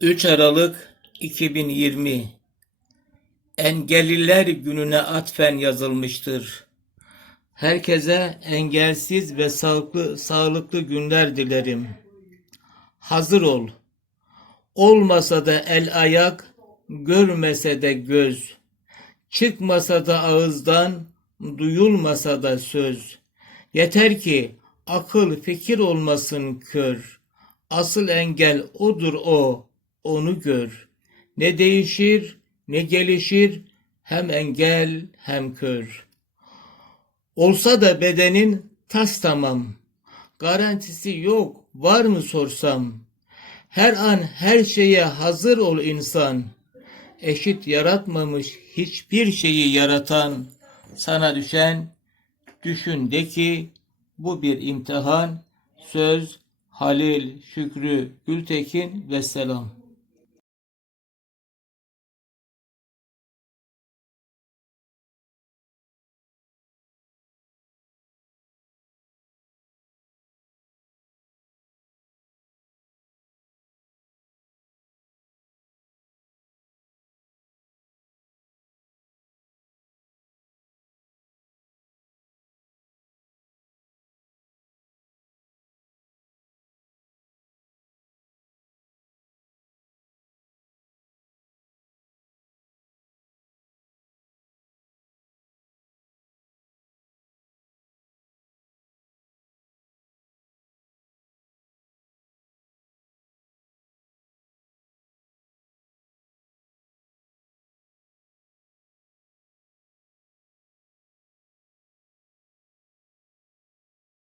3 Aralık 2020 Engelliler Günü'ne atfen yazılmıştır. Herkese engelsiz ve sağlıklı sağlıklı günler dilerim. Hazır ol. Olmasa da el ayak, görmese de göz. Çıkmasa da ağızdan, duyulmasa da söz. Yeter ki akıl fikir olmasın kör. Asıl engel odur o, onu gör. Ne değişir, ne gelişir, hem engel hem kör. Olsa da bedenin tas tamam. Garantisi yok, var mı sorsam. Her an her şeye hazır ol insan. Eşit yaratmamış hiçbir şeyi yaratan. Sana düşen düşün de ki bu bir imtihan. Söz Halil Şükrü Gültekin ve selam.